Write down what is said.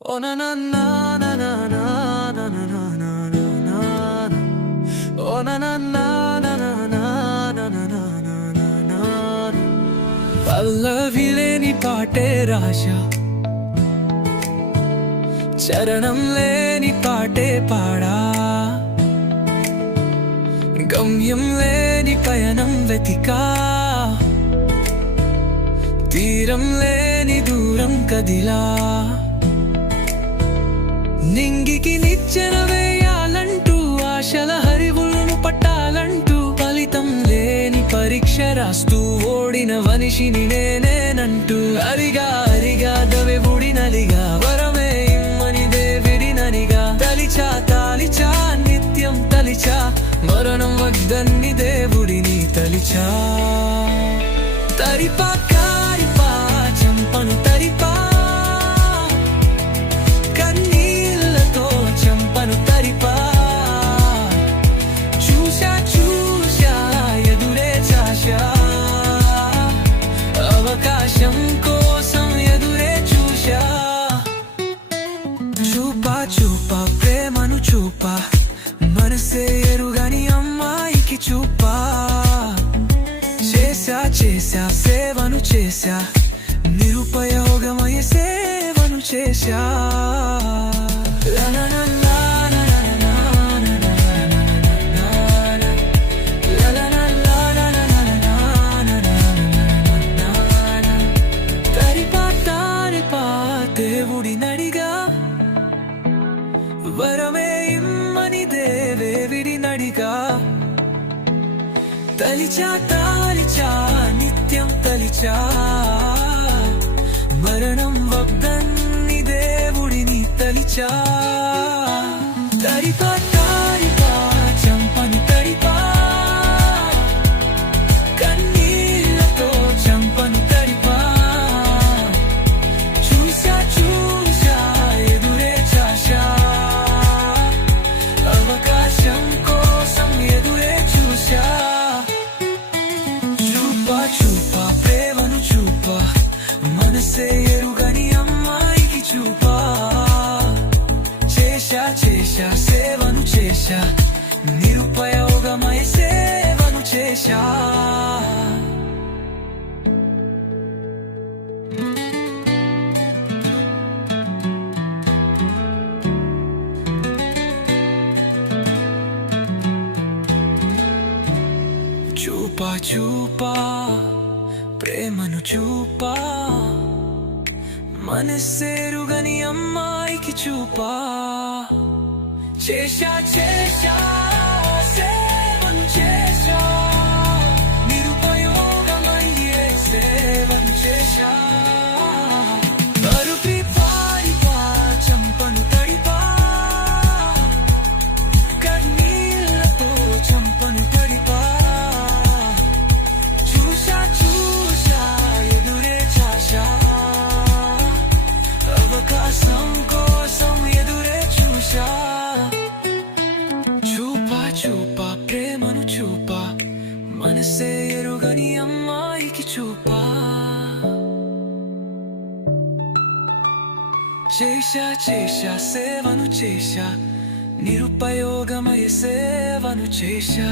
Oh na na na na na na na na na na na na. Oh na na na na na na na na na na na na. పల్లవి లేని పాటే రాశ, చరణం లేని పాటే పాడా, గమ్యం లేని పయనం వెతికా, తీరం లేని దూరం కదిలా, నింగికి నిచ్చెన వేయాలంటూ, ఆశల హరివులను పట్టాలంటూ, ఫలితం లేని పరీక్ష రాస్తూ ఓడిన మనిషిని నేనేనంటూ, అరిగా అరిగా దవెబుడి నలిగా, వరమే ఇమ్మని దేవిడిననిగా, తలిచా తాలిచా నిత్యం తలిచా, మరణం వద్దని దేవుడిని తలిచా. తరిపా కారిపా చంపను తరిపా, కన్నీళ్ళతో చంపను తరిపా, చూశా చూశా ఎదురే చాశా, అవకాశం కోసం ఎదురే చూశా. చూపా చూపా ప్రేమను చూపా, మనసే ఎరుగని అమ్మాయికి చూపా, చేశా చేశా సేవను చేశా, నిరుపయోగమయ్యే సేవను చేశా. తరిపా తారిపా దేవుడి నడిగా, వరమే ఇమ్మని దేవేవిడి నడిగా, తలిచా తాలిచా నిత్యం తలిచా, మరణం వద్దని దేవుడిని తలిచా. తరిపా తారిపా చంపని తడిపా, కన్నీళ్ళతో చంపను తడిపా, చూశా చూశా ఎదురే చాశా, అవకాశం కోసం ఎదురే చూశా. చూపా చూపా ప్రేమను చూపా, మనసే ఎరుగని అమ్మాయికి చూపా, చేశా చేశా సేవను చేశా, నిరుపయోగమై సేవను చేశా. చూపా చూపా ప్రేమను చూపా, మనసేరుగని అమ్మాయికి చూపా, చేశా చేశా సేవను చేశా, నిరుపయోగమయ్యే సేవను చేశా. అరుపి పారిపా చంపను తడిపా, కన్నీళ్ళతో చంపను తడిపా, చూశా చూశా ఎదురే చాశా, అవకాశం కోసం ఎదురే చూశా. చూపా చూపా ప్రేమను చూపా, మనసే ఎరుగని అమ్మాయికి చూపా, చేశా చేశా సేవను చేశా, నిరుపయోగమయ్యే సేవను చేశా.